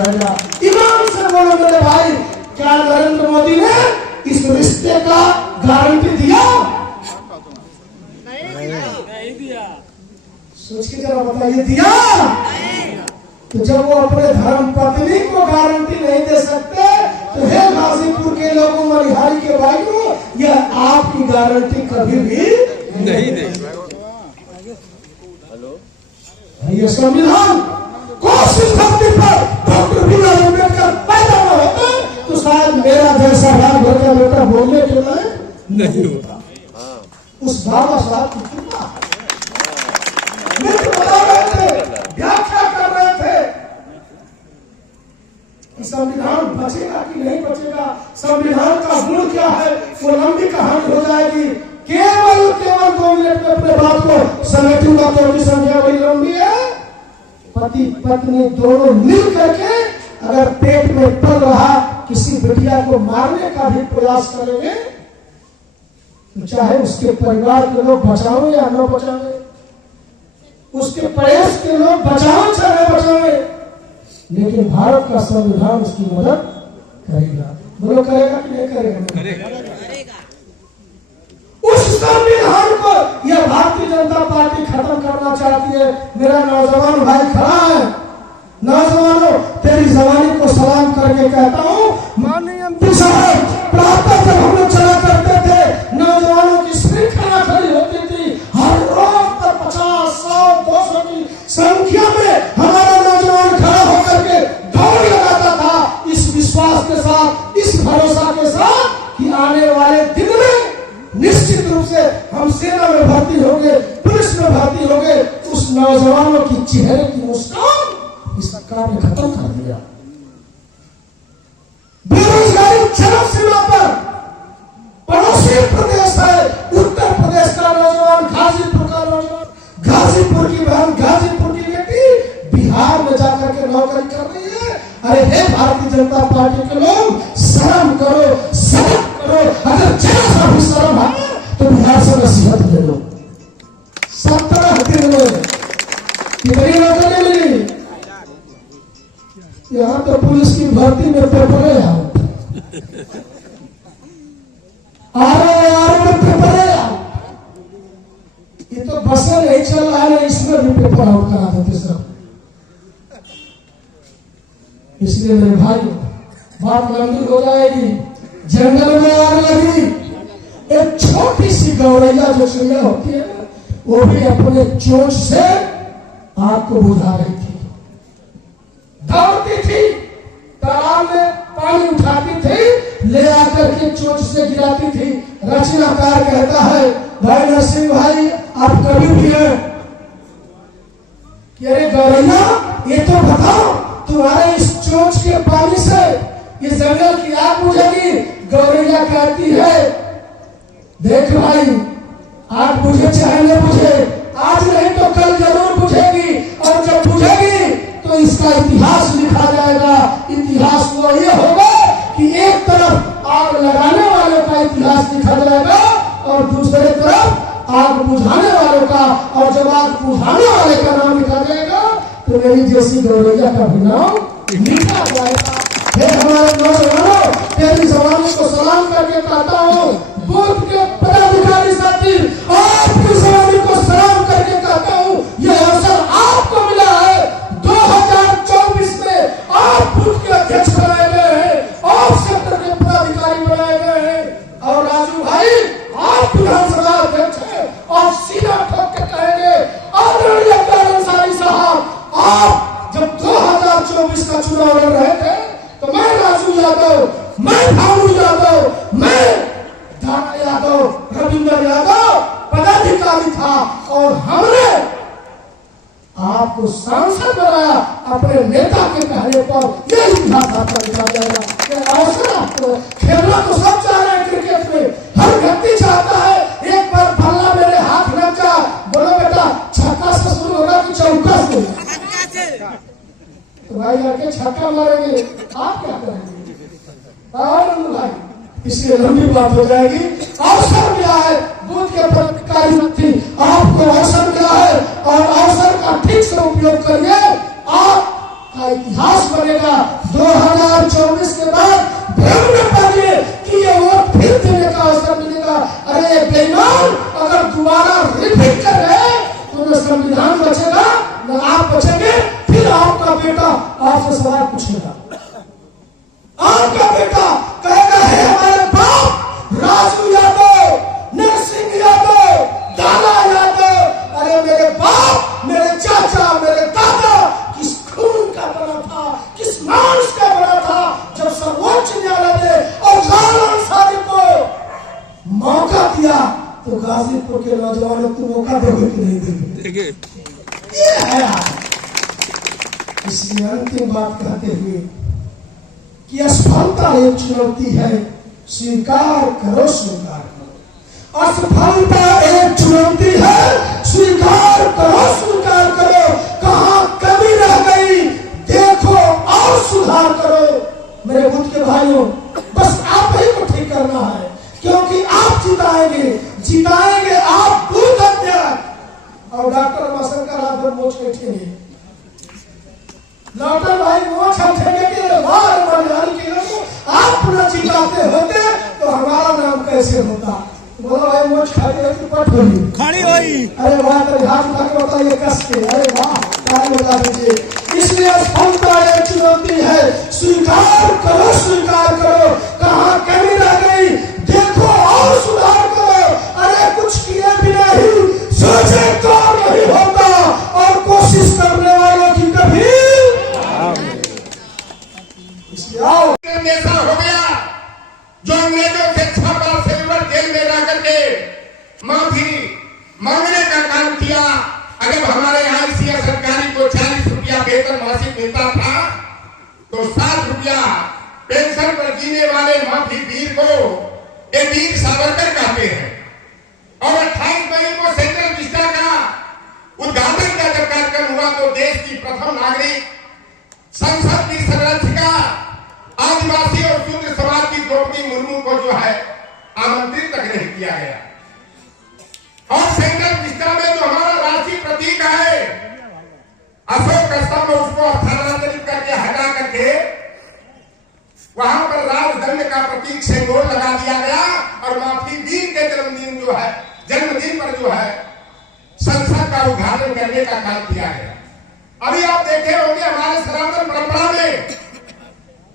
रहेगा। ईमान से बोलो मेरे भाई, क्या नरेंद्र मोदी ने इस रिश्ते का गारंटी दिया? नहीं दिया। सोच के जरा बताइए, दिया? तो जब वो अपने धर्म पत्नी को गारंटी नहीं दे सकते, तो हे गाजीपुर के लोगों, मनिहारी के भाइयों, यह आपकी गारंटी कभी भी नहीं देगा। ये संविधान कोशिश धरती पर डॉक्टर भीमराव अम्बेडकर पैदा न होते तो शायद मेरा जैसा भाई भर का बेटा बोलने के लिए नहीं होता। उस बाबा साहब की कृपा बता रहे थे, व्याख्या कर रहे थे कि संविधान बचेगा कि नहीं बचेगा, संविधान का गुण क्या है, वो लंबी कहानी हो जाएगी। केवल 2 मिनट में अपने बात को समेटूंगा, तो की संख्या बड़ी लंबी है। पति पत्नी दोनों मिल करके अगर पेट में पल रहा किसी बिटिया को मारने का भी प्रयास करेंगे, तो चाहे उसके परिवार के लोग बचाओ या न बचावे, उसके प्रयास के लोग बचाओ चाहे बचावे, लेकिन भारत का संविधान उसकी मदद करेगा। बोलो करेगा कि नहीं करेगा? उस संविधान को यह भारतीय जनता पार्टी खत्म करना चाहती है। मेरा नौजवान भाई खड़ा है, नौजवानों, तेरी जवानी को सलाम करके कहता हूँ, माननीय एमपी साहब, प्रातः जब हम लोग चला करते थे, नौजवानों की श्रृंखला खड़ी होती थी, हर रोज पर 50, 100, 200 की संख्या में हमारा नौजवान खड़ा होकर के दौड़ लगाता था, इस विश्वास के साथ, इस भरोसा के साथ कि आने वाले दिन में निश्चित रूप से हम सेना में भर्ती होंगे, पुलिस में भर्ती होंगे। उस नौजवानों की चेहरे की मुस्कान इस सरकार ने खत्म कर दिया। बेरोजगारी चरम सीमा पर, पड़ोसी प्रदेश है उत्तर प्रदेश का नौजवान, गाजीपुर का नौजवान, गाजीपुर की बहन, गाजीपुर की बेटी बिहार में जाकर के नौकरी कर रही है। अरे हे भारतीय जनता पार्टी के लोग, शर्म करो, शर्म करो। अगर जरा सा भी शर्म है तो बिहार से नसीहत ले लो। 17 दिन में कितनी नौकरी मिली? यहाँ तो पुलिस की भर्ती में पेपर आओ, आर में पेपर आओ, ये तो बसें नहीं चल रहा है, इसमें भी पेपर आउट करा देते सब। इसलिए मेरे भाई, बात लंबी हो जाएगी। जंगल में आग लगी, एक छोटी सी गौरैया जो चिड़िया होती है, वो भी अपने चोंच से आग को बुझा रही थी, दौड़ती थी, तालाब में पानी उठाती थी, ले आकर के चोंच से गिराती थी। रचनाकार कहता है, भाई नरसिंह भाई, आप कभी भी हैं कि अरे गौरैया, ये तो बताओ, तुम्हारे इस चोंच के पानी से ये जंगल की आग बुझेगी? गौरैया कहती है, देख भाई, आग बुझे चाहे न बुझे, आज नहीं तो कल जरूर बुझेगी, और जब बुझेगी तो इसका इतिहास लिखा जाएगा। इतिहास वो ये होगा कि एक तरफ आग लगाने वालों का इतिहास लिखा जाएगा और दूसरे तरफ आग बुझाने वालों का, और जब आग बुझाने वाले का नाम लिखा जाएगा तो मेरी जैसी गौरैया का भी नाम लिखा जाएगा। हे हमारे नौजवानों, तेरी जवानी को सलाम करके कहता हूँ, बूथ के पदाधिकारी साथी, आपकी जवानी को सलाम करके कहता हूँ, यह अवसर आपको मिला है। 2024 में आप बूथ के अध्यक्ष बनाए गए हैं, आप सेक्टर के पदाधिकारी बनाए गए हैं, और राजू भाई, आप विधानसभा अध्यक्ष हैं, और सीधा ठोक के कहेंगे, आदरणीय अंसारी साहब, आप जब 2024 का चुनाव लड़ रहे थे, तो मैं राजू यादव, मैं भानु यादव, मैं धारा यादव, रविंद्र यादव पदाधिकारी था, और हमने आपको सांसद बनाया अपने नेता के कहने पर। यह इतिहास आपका लिखा जाएगा। अवसर आपको खेलना तो सब चाह रहे हैं, क्रिकेट में हर व्यक्ति चाहता है एक बार बल्ला मेरे हाथ लग जाए। बोलो बेटा, छक्का से शुरू होगा कि चौका से? तो भाई लड़के छक्का मारेंगे, आप क्या करेंगे? और भाई, इसलिए लंबी बात हो जाएगी। अवसर मिला है, बूथ के पदाधिकारी आपको अवसर मिला है, और अवसर का ठीक से उपयोग करिए, आपका इतिहास बनेगा। किया तो गाजीपुर के नौजवानों को मौका दोगे कि नहीं दोगे? ये है आज। इसलिए अंतिम बात कहते हुए कि असफलता एक चुनौती है, स्वीकार करो, स्वीकार करो। असफलता एक चुनौती है, स्वीकार करो, स्वीकार करो। कहाँ कमी रह गई देखो और सुधार करो। मेरे बुद्ध के भाइयों, बस आप ही को ठीक करना है, क्योंकि आप जिताएंगे, जिताएंगे आप बुद्ध अध्यक्ष। और डॉक्टर रमाशंकर आप मोच बैठेंगे, डॉक्टर भाई मोच उठेंगे कि आप न जिताते होते तो हमारा नाम कैसे होता? बोलो भाई मोच खड़ी हुई। अरे वाह, तेरे हाथ उठा के बताइए कस के। अरे वाह, ताली बजा दीजिए। इसलिए असफलता एक चुनौती है, स्वीकार करो, स्वीकार करो। कहाँ कमी रह गई देखो और सुधार करो। अरे कुछ किए भी नहीं, सोचे तो नहीं होता, और कोशिश करने वालों की कभी ऐसा हो गया जो अंग्रेजों से 6 बार सिल्वर जेल में रह करके माफी मांगने का काम किया। अगर हमारे यहाँ इसी सरकारी को 40 रुपया वेतन मासिक मिलता था तो 7 रुपया पेंशन पर जीने वाले माफी वीर को एक वीर सावरकर कहते हैं। और 28 मई को सेंट्रल विस्टा का उद्घाटन का जब कार्यक्रम हुआ तो देश की प्रथम नागरिक, संसद की संरक्षिका, आदिवासी और शूद्र समाज की द्रौपदी मुर्मू को जो है आमंत्रित तक नहीं किया गया। और सेंट्रल विस्टा में जो हमारा राष्ट्रीय प्रतीक है अशोक स्तंभ, उसको स्थानांतरित करके हटा करके वहां पर राजदंड का प्रतीक सिंदूर लगा दिया गया। और माफी वीर के जन्मदिन जो है, जन्मदिन पर जो है संसद का उद्घाटन करने का काम किया गया। अभी आप देखे होंगे हमारे सनातन परंपरा में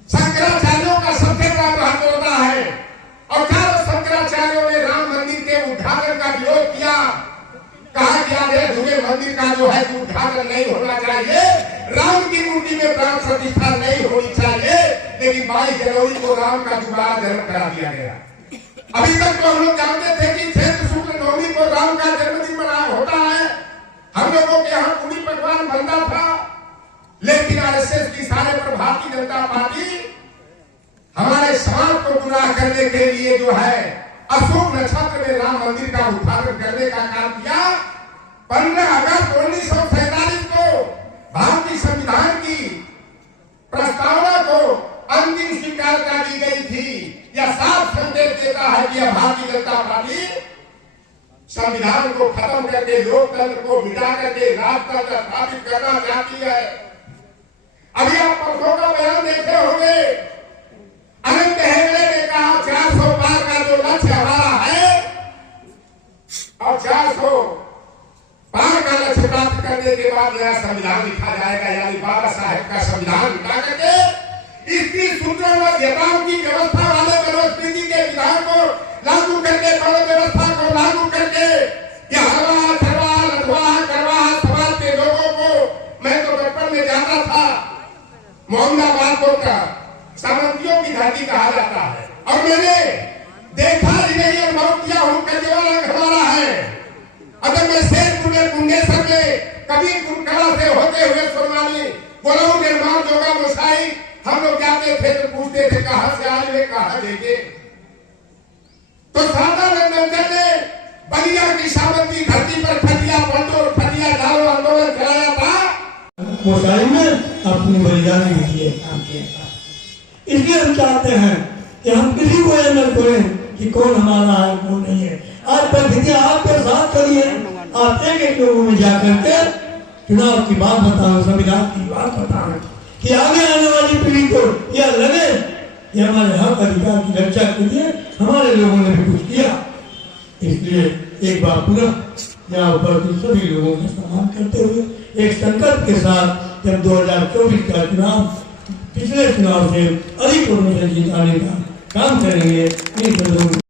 शंकराचार्यों का सबसे बड़ा महत्व होता है। और चारों शंकराचार्यों ने राम मंदिर के उद्घाटन का विरोध किया। कहा कि आधे अधूरे मंदिर का जो है उद्घाटन नहीं होना चाहिए, राम की मूर्ति में प्राण प्रतिष्ठा नहीं होनी चाहिए। लेकिन 22 जनवरी को राम का दोबारा जन्म करा दिया गया। अभी तक तो हम लोग जानते थे कि चैत्र शुक्ल नवमी को राम का जन्मदिन मनाया होता है, हम लोगों के यहाँ पूरी पकवान बनता था। लेकिन आरएसएस की सारे पर भारतीय जनता पार्टी हमारे समाज को गुमराह करने के लिए जो है अशोक नक्षत्र में राम मंदिर का उद्घाटन करने का काम किया। 15 अगस्त 1947 को भारतीय संविधान की प्रस्तावना को अंतिम स्वीकारता दी गई थी। यह साफ संदेश देता है कि भारतीय जनता पार्टी संविधान को खत्म करके लोकतंत्र को मिटा करके राजतंत्र स्थापित करना चाहती है। अभी आप परसों का बयान देखे होंगे, अनंत हेगड़े ने कहा 400 पार का जो लक्ष्य हमारा है और 400 पार का लक्ष्य प्राप्त करने के बाद नया संविधान लिखा जाएगा, यानी बाबा साहेब का संविधान लिखा करके इसकी सूत्रबद्धताओं की व्यवस्था वाले मनुस्मृति के विधान को लागू करके, बड़ो व्यवस्था को लागू करके समाज के लोगों को, मैं तो बचपन में जाता था, मोहम्मदाबाद को सामंतियों की धरती कहा जाता है। और मैंने देखा ही नहीं और बहुत किया हूं, कन्यावाला हमारा है। अगर मैं शेरपुर में मुंडेसर में कभी कुरकड़ा से होते हुए सोनाली बोलाऊ निर्माण जोगा मुसाई हम लोग जाते थे तो पूछते थे कहां से आए हुए, कहां देंगे। तो सादा रंजन ने बलिया की सामंती धरती पर खटिया पंडो और खटिया डालो आंदोलन चलाया था। मुसाई में अपनी बलिदानी दी है काम किया। इसलिए हम चाहते हैं कि हम किसी को यह न करें कि कौन हमारा है कौन नहीं है। आज परिस्थितियां आपके साथ करिए, आप एक लोगों में जाकर के चुनाव की बात बताओ, संविधान की बात बताओ कि आगे आने वाली पीढ़ी को यह लगे कि हमारे हक अधिकार की रक्षा के लिए हमारे लोगों ने भी कुछ किया। इसलिए एक बार पुनः यहाँ उपस्थित सभी लोगों का सम्मान करते हुए एक संकल्प के साथ जब 2024 का चुनाव पिछले चुनाव से अधिक वोटों से जिताने का काम करेंगे।